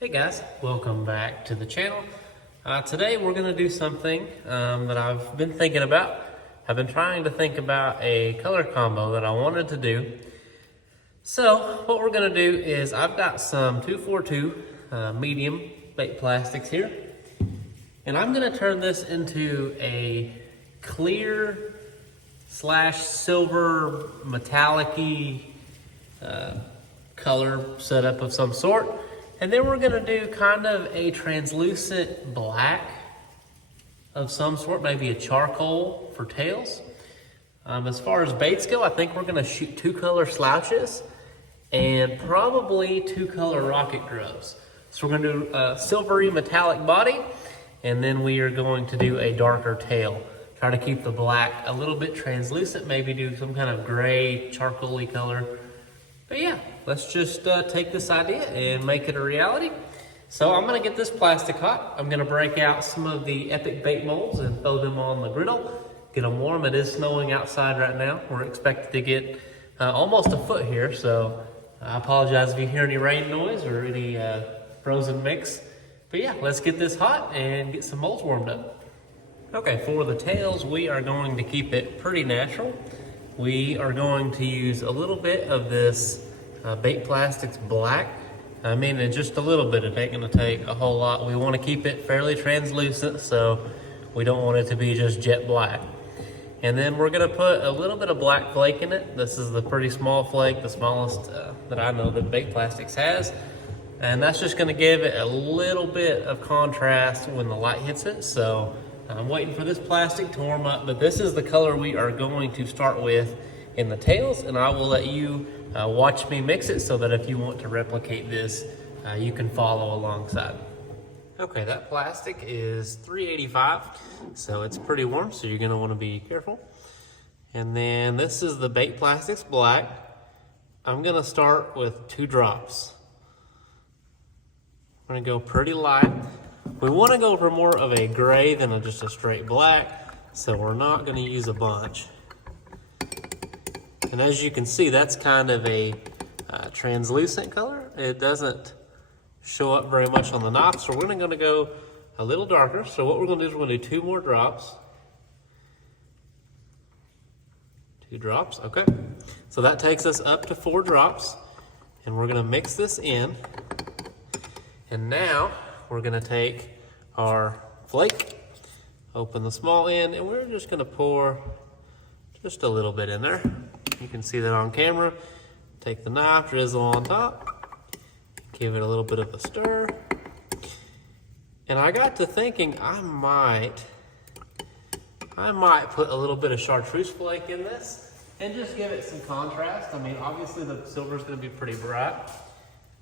Hey guys, welcome back to the channel. Today we're going to do something that I've been thinking about. I've been trying to think about a color combo that I wanted to do. So what we're going to do is I've got some 242 medium bait plastics here. And I'm going to turn this into a clear slash silver metallic-y color setup of some sort. And then we're gonna do kind of a translucent black of some sort, maybe a charcoal for tails. As far as baits go, I think we're gonna shoot 2-color slouches and probably 2-color rocket grubs. So we're gonna do a silvery metallic body, and then we are going to do a darker tail. Try to keep the black a little bit translucent, maybe do some kind of gray, charcoal-y color. But yeah, let's just take this idea and make it a reality. So I'm gonna get this plastic hot. I'm gonna break out some of the Epic bait molds and throw them on the griddle. Get them warm. It is snowing outside right now. We're expected to get almost a foot here, so I apologize if you hear any rain noise or any frozen mix. But yeah, let's get this hot and get some molds warmed up. Okay, for the tails, we are going to keep it pretty natural. We are going to use a little bit of this Bait Plastics Black. I mean, just a little bit. It ain't gonna take a whole lot. We wanna keep it fairly translucent, so we don't want it to be just jet black. And then we're gonna put a little bit of black flake in it. This is the pretty small flake, the smallest that I know that Bait Plastics has. And that's just gonna give it a little bit of contrast when the light hits it. So I'm waiting for this plastic to warm up, but this is the color we are going to start with in the tails, and I will let you watch me mix it so that if you want to replicate this, you can follow alongside. Okay, that plastic is 385, so it's pretty warm, so you're gonna wanna be careful. And then this is the Bait Plastics Black. I'm gonna start with 2 drops. I'm gonna go pretty light. We want to go for more of a gray than just a straight black, so we're not going to use a bunch. And as you can see, that's kind of a translucent color. It doesn't show up very much on the knife, so we're going to go a little darker. So what we're going to do is we're going to do 2 more drops. 2 drops, okay. So that takes us up to 4 drops, and we're going to mix this in. And now we're gonna take our flake, open the small end, and we're just gonna pour just a little bit in there. You can see that on camera. Take the knife, drizzle on top, give it a little bit of a stir. And I got to thinking I might put a little bit of chartreuse flake in this and just give it some contrast. I mean, obviously the silver is gonna be pretty bright.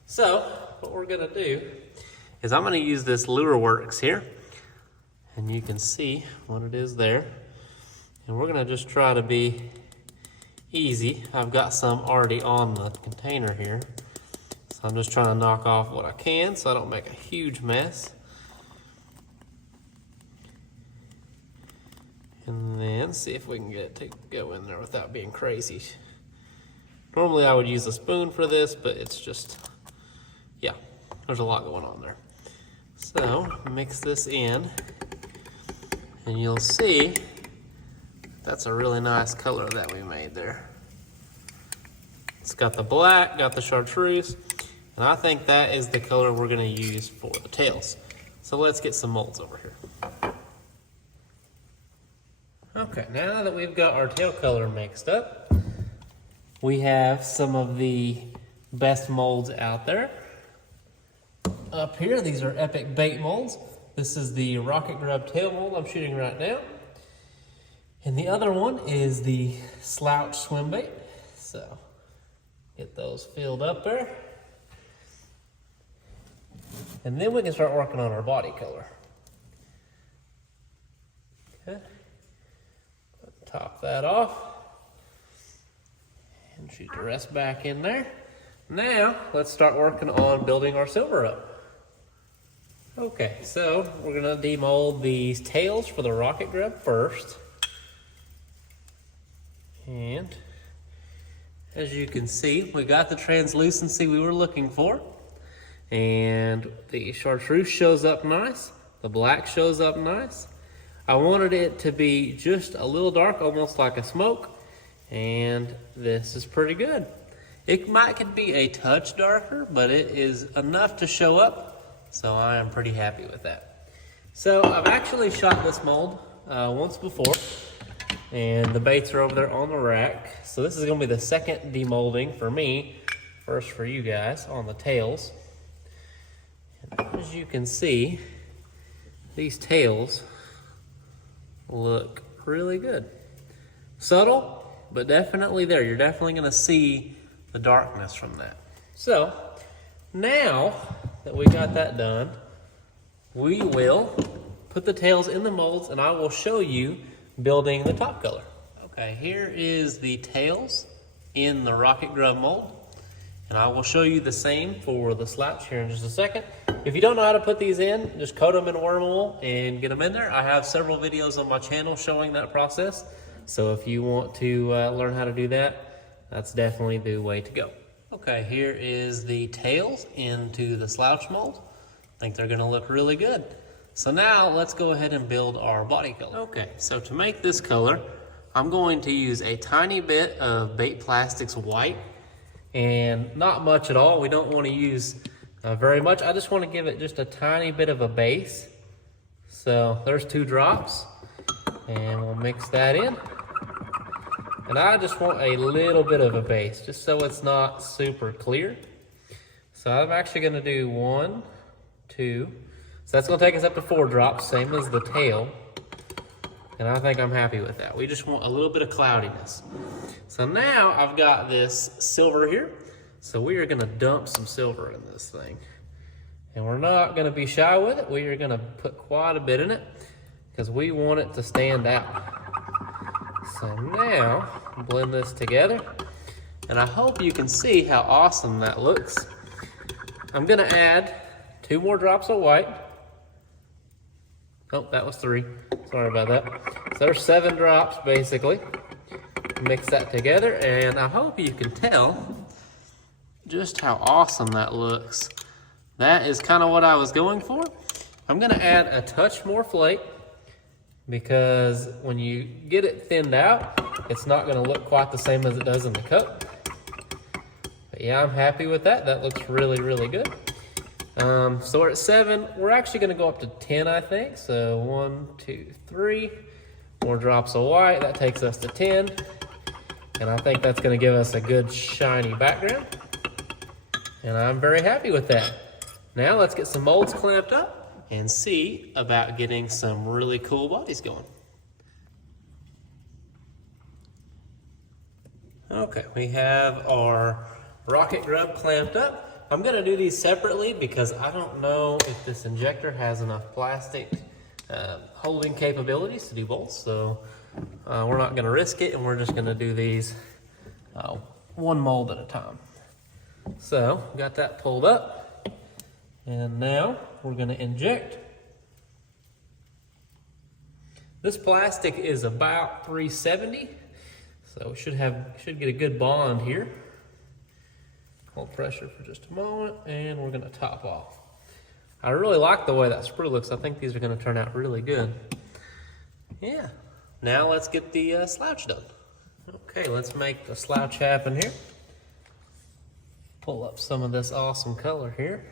So what we're gonna do is I'm gonna use this Lure Works here, and you can see what it is there. And we're gonna just try to be easy. I've got some already on the container here, so I'm just trying to knock off what I can so I don't make a huge mess. And then see if we can get it to go in there without being crazy. Normally I would use a spoon for this, but it's just, yeah, there's a lot going on there. So mix this in, and you'll see that's a really nice color that we made there. It's got the black, got the chartreuse, and I think that is the color we're gonna use for the tails. So let's get some molds over here. Okay, now that we've got our tail color mixed up, we have some of the best molds out there. Up here, these are Epic bait molds. This is the Rocket Grub tail mold I'm shooting right now. And the other one is the Slouch swim bait. So get those filled up there. And then we can start working on our body color. Okay. Top that off. And shoot the rest back in there. Now, let's start working on building our silver up. Okay, so we're gonna demold these tails for the Rocket Grub first. And as you can see, we got the translucency we were looking for. And the chartreuse shows up nice. The black shows up nice. I wanted it to be just a little dark, almost like a smoke. And this is pretty good. It could be a touch darker, but it is enough to show up. So I am pretty happy with that. So I've actually shot this mold once before. And the baits are over there on the rack. So this is gonna be the second demolding for me. First for you guys on the tails. And as you can see, these tails look really good. Subtle, but definitely there. You're definitely gonna see the darkness from that. So now that we got that done, we will put the tails in the molds and I will show you building the top color. Okay, here is the tails in the Rocket Grub mold. And I will show you the same for the slouch here in just a second. If you don't know how to put these in, just coat them in worm oil and get them in there. I have several videos on my channel showing that process. So if you want to learn how to do that, that's definitely the way to go. Okay, here is the tails into the slouch mold. I think they're gonna look really good. So now let's go ahead and build our body color. Okay, so to make this color, I'm going to use a tiny bit of Bait Plastics white and not much at all. We don't want to use very much. I just want to give it just a tiny bit of a base. So there's 2 drops and we'll mix that in. And I just want a little bit of a base just so it's not super clear. So I'm actually going to do 1, 2. So that's gonna take us up to 4 drops, same as the tail. And I think I'm happy with that. We just want a little bit of cloudiness. So now I've got this silver here. So we are gonna dump some silver in this thing. And we're not gonna be shy with it. We are gonna put quite a bit in it because we want it to stand out. So now, blend this together. And I hope you can see how awesome that looks. I'm gonna add 2 more drops of white. Oh, that was 3. Sorry about that. So there's 7 drops, basically. Mix that together, and I hope you can tell just how awesome that looks. That is kind of what I was going for. I'm gonna add a touch more flake because when you get it thinned out, it's not gonna look quite the same as it does in the cup. But yeah, I'm happy with that. That looks really, really good. So we're at 7. We're actually going to go up to 10, I think. So 1, 2, 3. More drops of white. That takes us to 10. And I think that's going to give us a good shiny background. And I'm very happy with that. Now let's get some molds clamped up and see about getting some really cool bodies going. Okay, we have our Rocket Grub clamped up. I'm gonna do these separately because I don't know if this injector has enough plastic holding capabilities to do both. So we're not gonna risk it and we're just gonna do these one mold at a time. So got that pulled up and now we're gonna inject. This plastic is about 370. So we should get a good bond here. Hold pressure for just a moment, and we're gonna top off. I really like the way that sprue looks. I think these are gonna turn out really good. Yeah, now let's get the slouch done. Okay, let's make the slouch happen here. Pull up some of this awesome color here.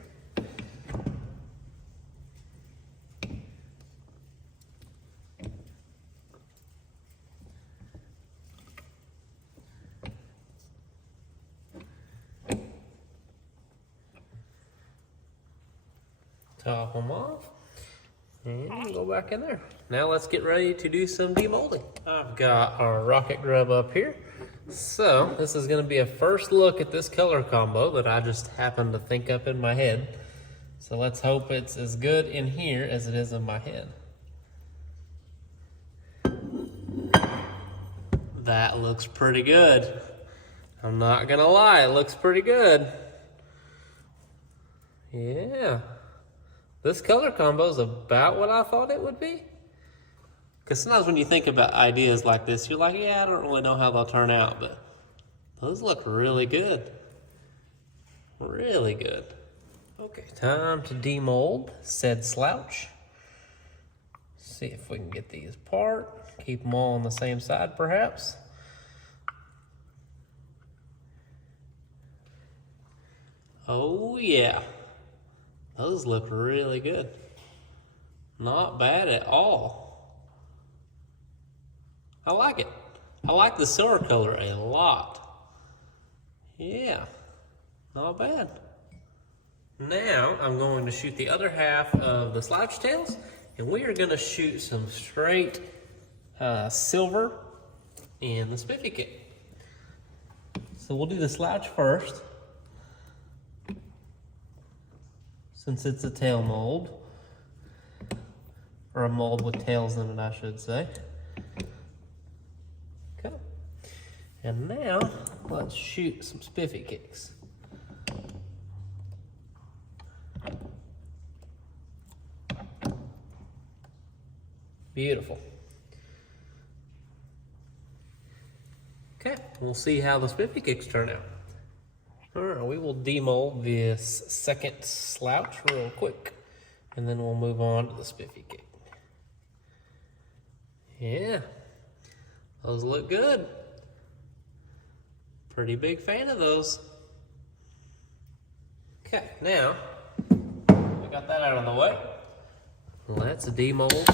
Top them off and go back in there. Now let's get ready to do some demolding. I've got our Rocket Grub up here. So this is gonna be a first look at this color combo that I just happened to think up in my head. So let's hope it's as good in here as it is in my head. That looks pretty good. I'm not gonna lie, it looks pretty good. Yeah. This color combo is about what I thought it would be. Because sometimes when you think about ideas like this, you're like, yeah, I don't really know how they'll turn out, but those look really good. Really good. Okay, time to demold said slouch. See if we can get these apart. Keep them all on the same side, perhaps. Oh yeah, those look really good. Not bad at all. I like it. I like the silver color a lot. Yeah, not bad. Now I'm going to shoot the other half of the slouch tails, and we are going to shoot some straight silver in the spiffy kit. So we'll do the slouch first, since it's a tail mold, or a mold with tails in it, I should say. Okay, and now let's shoot some spiffy kicks. Beautiful. Okay, we'll see how the spiffy kicks turn out. All right, we will demold this second slouch real quick, and then we'll move on to the spiffy kick. Yeah, those look good. Pretty big fan of those. Okay, now we got that out of the way. Let's demold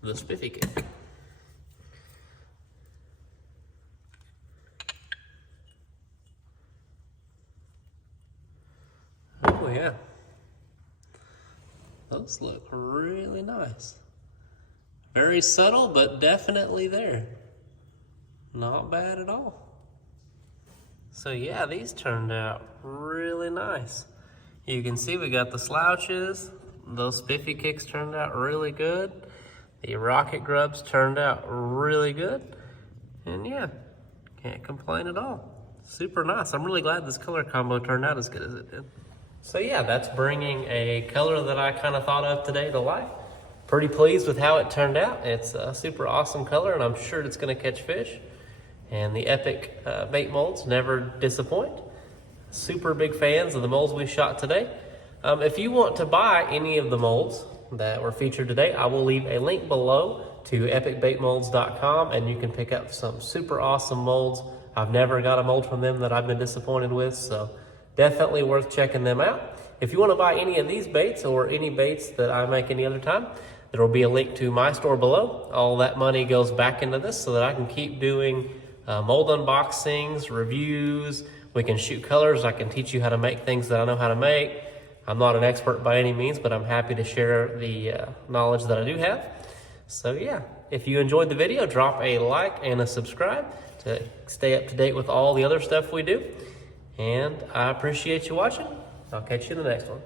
the spiffy kick. Oh yeah, those look really nice. Very subtle, but definitely there. Not bad at all. So yeah, these turned out really nice. You can see we got the slouches. Those spiffy kicks turned out really good. The rocket grubs turned out really good. And yeah, can't complain at all. Super nice. I'm really glad this color combo turned out as good as it did. So yeah, that's bringing a color that I kind of thought of today to life. Pretty pleased with how it turned out. It's a super awesome color, and I'm sure it's gonna catch fish. And the Epic bait molds never disappoint. Super big fans of the molds we shot today. If you want to buy any of the molds that were featured today, I will leave a link below to epicbaitmolds.com, and you can pick up some super awesome molds. I've never got a mold from them that I've been disappointed with, so definitely worth checking them out. If you want to buy any of these baits or any baits that I make any other time, there will be a link to my store below. All that money goes back into this so that I can keep doing mold unboxings, reviews. We can shoot colors. I can teach you how to make things that I know how to make. I'm not an expert by any means, but I'm happy to share the knowledge that I do have. So yeah, if you enjoyed the video, drop a like and a subscribe to stay up to date with all the other stuff we do. And I appreciate you watching. I'll catch you in the next one.